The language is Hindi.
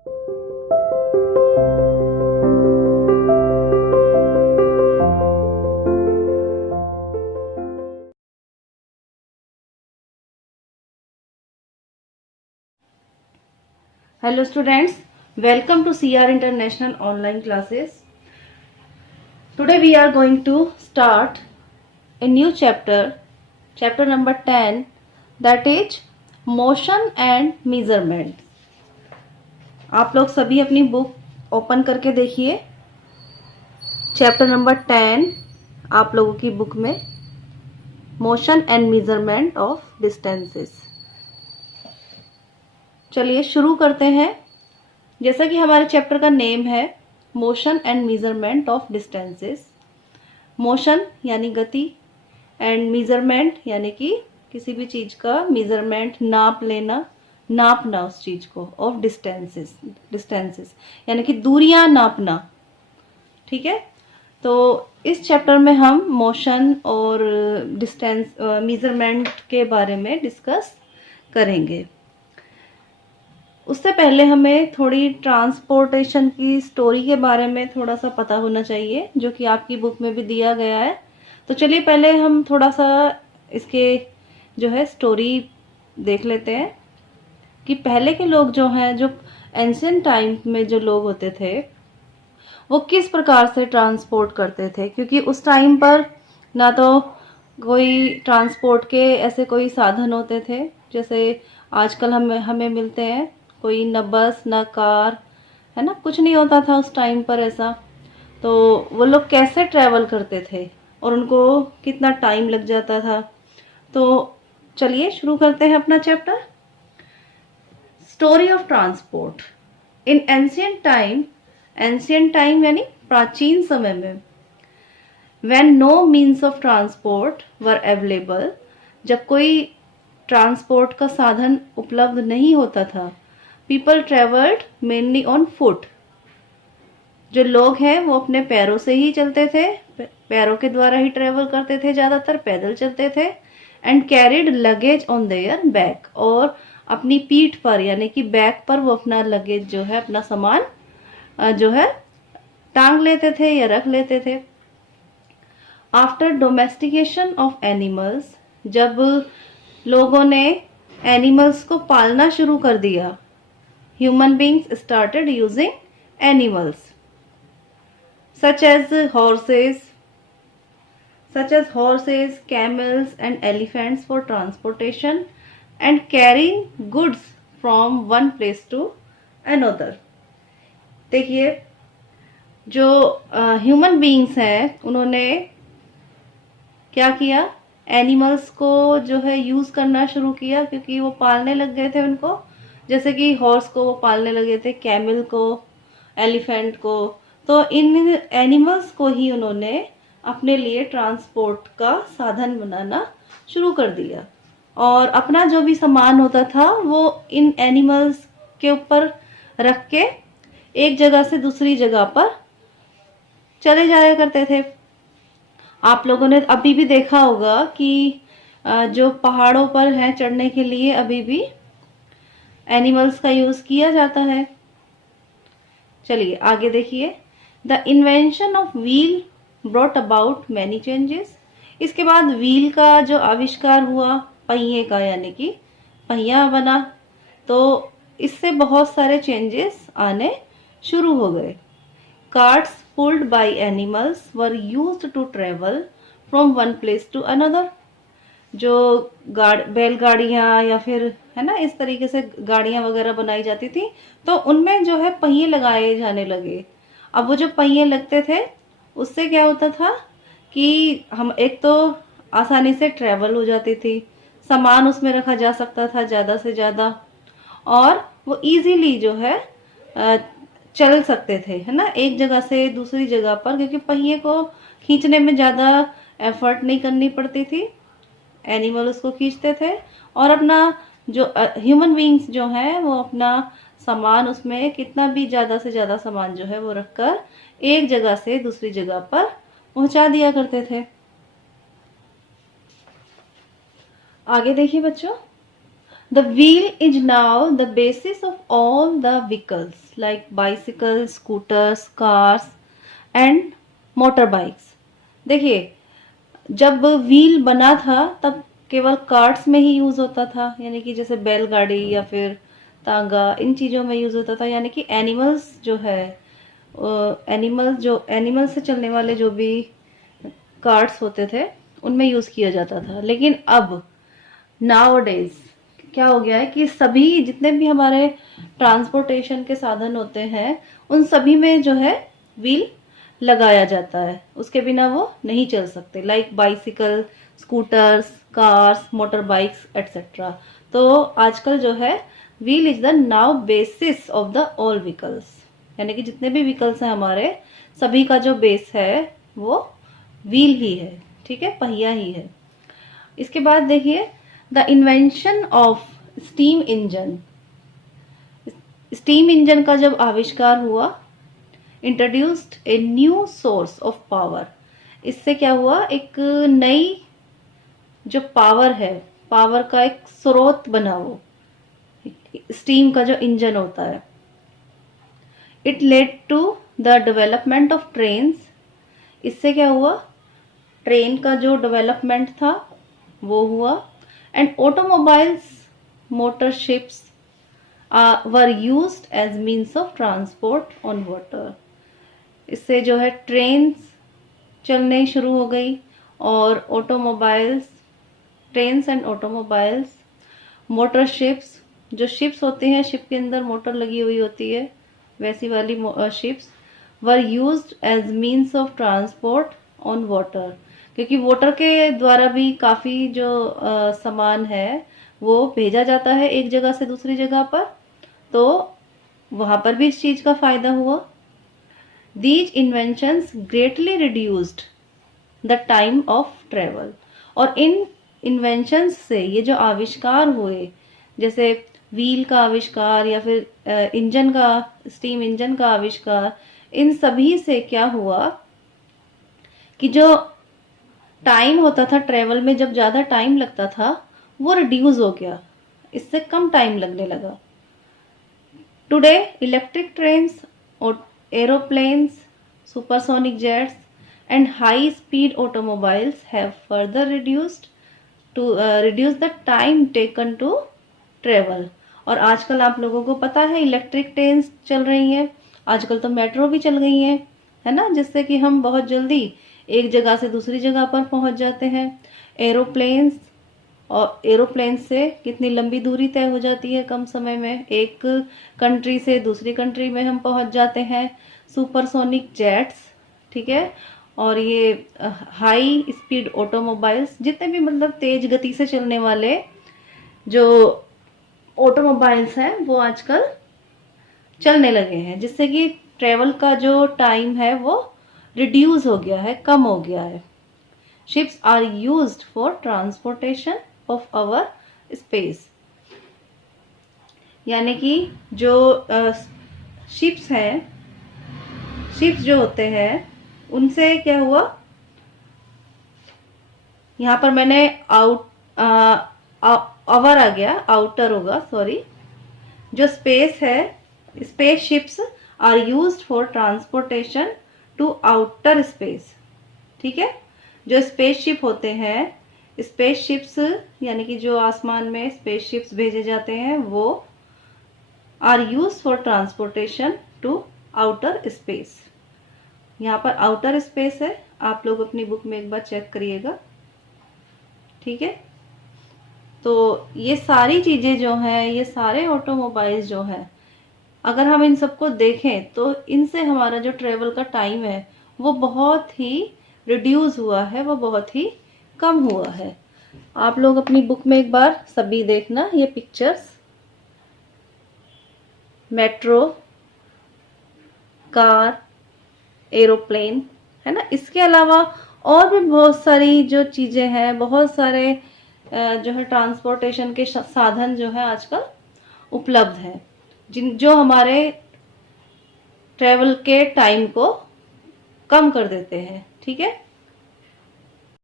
Hello students, welcome to CR International online classes. Today we are going to start a new chapter number 10, that is motion and measurement. आप लोग सभी अपनी बुक ओपन करके देखिए। चैप्टर नंबर 10 आप लोगों की बुक में motion and measurement of distances. चलिए शुरू करते हैं। जैसा कि हमारे चैप्टर का नेम है motion and measurement of distances. Motion यानी गति एंड मेजरमेंट यानी कि किसी भी चीज का मेजरमेंट, नाप लेना, नापना उस चीज को, ऑफ डिस्टेंसेस यानी कि दूरियां नापना। ठीक है, तो इस चैप्टर में हम मोशन और डिस्टेंस मेजरमेंट के बारे में डिस्कस करेंगे। उससे पहले हमें थोड़ी ट्रांसपोर्टेशन की स्टोरी के बारे में थोड़ा सा पता होना चाहिए, जो कि आपकी बुक में भी दिया गया है। तो चलिए पहले हम थोड़ा सा इसके जो है स्टोरी देख लेते हैं कि पहले के लोग जो हैं, जो एंशिएंट टाइम में जो लोग होते थे, वो किस प्रकार से ट्रांसपोर्ट करते थे। क्योंकि उस टाइम पर ना तो कोई ट्रांसपोर्ट के ऐसे कोई साधन होते थे जैसे आजकल हमें मिलते हैं, कोई न बस न कार, है ना, कुछ नहीं होता था उस टाइम पर ऐसा। तो वो लोग कैसे ट्रैवल करते थे और उनको कितना टाइम लग जाता था। तो चलिए शुरू करते हैं अपना chapter. Story of transport in ancient time यानी प्राचीन समय में, when no means of transport were available, जब कोई ट्रांसपोर्ट का साधन उपलब्ध नहीं होता था, people travelled mainly on foot. जो लोग हैं वो अपने पैरों से ही चलते थे, पैरों के द्वारा ही ट्रेवल करते थे, ज्यादातर पैदल चलते थे। And carried luggage on their back, और अपनी पीठ पर यानी कि बैक पर वो अपना लगेज जो है, अपना सामान जो है टांग लेते थे या रख लेते थे। आफ्टर डोमेस्टिकेशन ऑफ एनिमल्स, जब लोगों ने एनिमल्स को पालना शुरू कर दिया, human beings started using animals such as horses, camels and elephants for transportation and carrying goods from one place to another. देखिए, जो ह्यूमन बीइंग्स हैं उन्होंने क्या किया, एनिमल्स को जो है यूज करना शुरू किया, क्योंकि वो पालने लग गए थे उनको। जैसे कि हॉर्स को वो पालने लगे थे, कैमल को, एलिफेंट को। तो इन एनिमल्स को ही उन्होंने अपने लिए ट्रांसपोर्ट का साधन बनाना शुरू कर दिया, और अपना जो भी सामान होता था वो इन एनिमल्स के ऊपर रख के एक जगह से दूसरी जगह पर चले जाया करते थे। आप लोगों ने अभी भी देखा होगा कि जो पहाड़ों पर है चढ़ने के लिए अभी भी एनिमल्स का यूज किया जाता है। चलिए आगे देखिए। The invention of wheel brought about many changes. इसके बाद व्हील का जो आविष्कार हुआ, पहिए का यानी कि पहिया बना, तो इससे बहुत सारे चेंजेस आने शुरू हो गए। Carts pulled by animals were used to travel from one place to another. जो बैलगाड़ियां या फिर, है ना, इस तरीके से गाड़ियां वगैरह बनाई जाती थी, तो उनमें जो है पहिए लगाए जाने लगे। अब वो जो पहिए लगते थे उससे क्या होता था कि हम एक तो आसानी से ट्रेवल हो जाती थी, सामान उसमें रखा जा सकता था ज्यादा से ज्यादा, और वो इजीली जो है चल सकते थे, है ना, एक जगह से दूसरी जगह पर, क्योंकि पहिए को खींचने में ज्यादा एफर्ट नहीं करनी पड़ती थी। एनिमल उसको खींचते थे और अपना जो ह्यूमन बीइंग्स जो है वो अपना सामान उसमें कितना भी ज्यादा से ज्यादा सामान जो है वो रखकर एक जगह से दूसरी जगह पर पहुंचा दिया करते थे। आगे देखिए बच्चों। The wheel is now the basis of all the vehicles like bicycles, scooters, cars and motorbikes. देखिए, जब व्हील बना था तब केवल कार्ट्स में ही यूज होता था, यानी कि जैसे बैलगाड़ी या फिर तांगा, इन चीजों में यूज होता था, यानी कि एनिमल्स जो है, एनिमल से चलने वाले जो भी कार्ट्स होते थे उनमें यूज किया जाता था। लेकिन अब नाउ-अ-डेज क्या हो गया है कि सभी जितने भी हमारे ट्रांसपोर्टेशन के साधन होते हैं उन सभी में जो है व्हील लगाया जाता है, उसके बिना वो नहीं चल सकते, like bicycle, scooters, cars, motor bikes etcetera. तो आजकल जो है wheel is the now basis of the all vehicles, यानी कि जितने भी व्हीकल्स हैं हमारे सभी का जो बेस है वो व्हील ही है, ठीक है, पहिया ही है। इसके बाद देखिए the invention of steam engine. Steam engine का जब आविष्कार हुआ, introduced a new source of power, इससे क्या हुआ, एक नई जो पावर है, पावर का एक स्रोत बना वो स्टीम का जो इंजन होता है। It led to the development of trains, इससे क्या हुआ, ट्रेन का जो डेवलपमेंट था वो हुआ। And automobiles, motor ships were used as means of transport on water, इससे जो है ट्रेन चलने शुरू हो गई और automobiles, trains and automobiles, motor ships, जो शिप्स होती हैं शिप के अंदर मोटर लगी हुई होती है वैसी वाली ships, were used as means of transport on water, क्योंकि वाटर के द्वारा भी काफी जो सामान है वो भेजा जाता है एक जगह से दूसरी जगह पर, तो वहां पर भी इस चीज का फायदा हुआ। These inventions greatly reduced the time of travel, और इन इन्वेंशंस से, ये जो आविष्कार हुए, जैसे व्हील का आविष्कार या फिर इंजन का, स्टीम इंजन का आविष्कार, इन सभी से क्या हुआ कि जो टाइम होता था ट्रेवल में, जब ज्यादा टाइम लगता था वो रिड्यूस हो गया, इससे कम टाइम लगने लगा। टुडे इलेक्ट्रिक ट्रेन्स और aeroplanes, supersonic jets and high speed automobiles have further reduced the time taken to travel। और आजकल आप लोगों को पता है इलेक्ट्रिक ट्रेन्स चल रही हैं, आजकल तो मेट्रो भी चल गई हैं, है ना, जिससे कि हम बहुत जल्दी एक जगह से दूसरी जगह पर पहुंच जाते हैं। एरोप्लेन्स, और एरोप्लेन से कितनी लंबी दूरी तय हो जाती है कम समय में, एक कंट्री से दूसरी कंट्री में हम पहुंच जाते हैं। सुपरसोनिक जेट्स, ठीक है, और ये हाई स्पीड ऑटोमोबाइल्स, जितने भी मतलब तेज गति से चलने वाले जो ऑटोमोबाइल्स हैं वो आजकल चलने लगे हैं, जिससे कि ट्रेवल का जो टाइम है वो रिड्यूस हो गया है, कम हो गया है। Ships are used for transportation of our space, यानी कि जो शिप्स हैं, शिप्स जो होते हैं उनसे क्या हुआ, यहां पर मैंने आवर आ गया, आउटर होगा, सॉरी, जो स्पेस है, space ships are used for transportation to outer space, ठीक है। जो स्पेसशिप होते हैं, स्पेसशिप्स यानी कि जो आसमान में स्पेसशिप्स भेजे जाते हैं वो are use for transportation to outer space. यहाँ पर आउटर स्पेस है, आप लोग अपनी बुक में एक बार चेक करिएगा, ठीक है। तो ये सारी चीजें जो हैं, ये सारे ऑटोमोबाइल्स जो हैं, अगर हम इन सबको देखें तो इनसे हमारा जो ट्रेवल का टाइम है वो बहुत ही रिड्यूस हुआ है, वो बहुत ही कम हुआ है। आप लोग अपनी बुक में एक बार सभी देखना ये पिक्चर्स, मेट्रो, कार, एरोप्लेन, है ना। इसके अलावा और भी बहुत सारी जो चीजें हैं, बहुत सारे जो है ट्रांसपोर्टेशन के साधन जो है आजकल उपलब्ध हैं, जो हमारे ट्रेवल के टाइम को कम कर देते हैं, ठीक है।